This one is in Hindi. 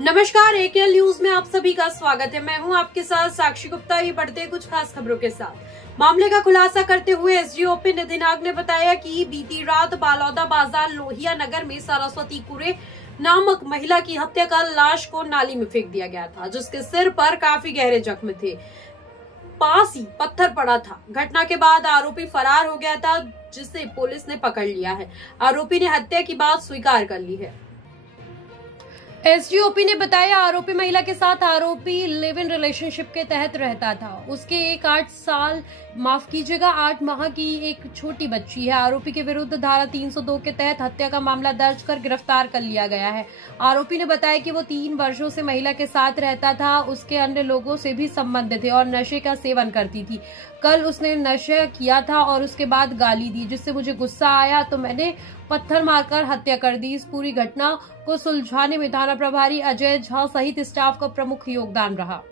नमस्कार, एकेएल न्यूज में आप सभी का स्वागत है। मैं हूं आपके साथ साक्षी गुप्ता। ये बढ़ते हैं कुछ खास खबरों के साथ। मामले का खुलासा करते हुए एसडीओपी निधि नाग ने बताया कि बीती रात बालौदा बाजार लोहिया नगर में सरस्वती कुरे नामक महिला की हत्या कर लाश को नाली में फेंक दिया गया था, जिसके सिर पर काफी गहरे जख्म थे। पास ही पत्थर पड़ा था। घटना के बाद आरोपी फरार हो गया था, जिसे पुलिस ने पकड़ लिया है। आरोपी ने हत्या की बात स्वीकार कर ली है। एसडीओपी ने बताया, आरोपी महिला के साथ आरोपी लिव इन रिलेशनशिप के तहत रहता था। उसके एक 8 माह की एक छोटी बच्ची है। आरोपी के विरुद्ध धारा 302 के तहत हत्या का मामला दर्ज कर गिरफ्तार कर लिया गया है। आरोपी ने बताया कि वो 3 वर्षों से महिला के साथ रहता था। उसके अन्य लोगों से भी संबंध थे और नशे का सेवन करती थी। कल उसने नशा किया था और उसके बाद गाली दी, जिससे मुझे गुस्सा आया तो मैंने पत्थर मारकर हत्या कर दी। इस पूरी घटना को सुलझाने में थाना प्रभारी अजय झा सहित स्टाफ का प्रमुख योगदान रहा।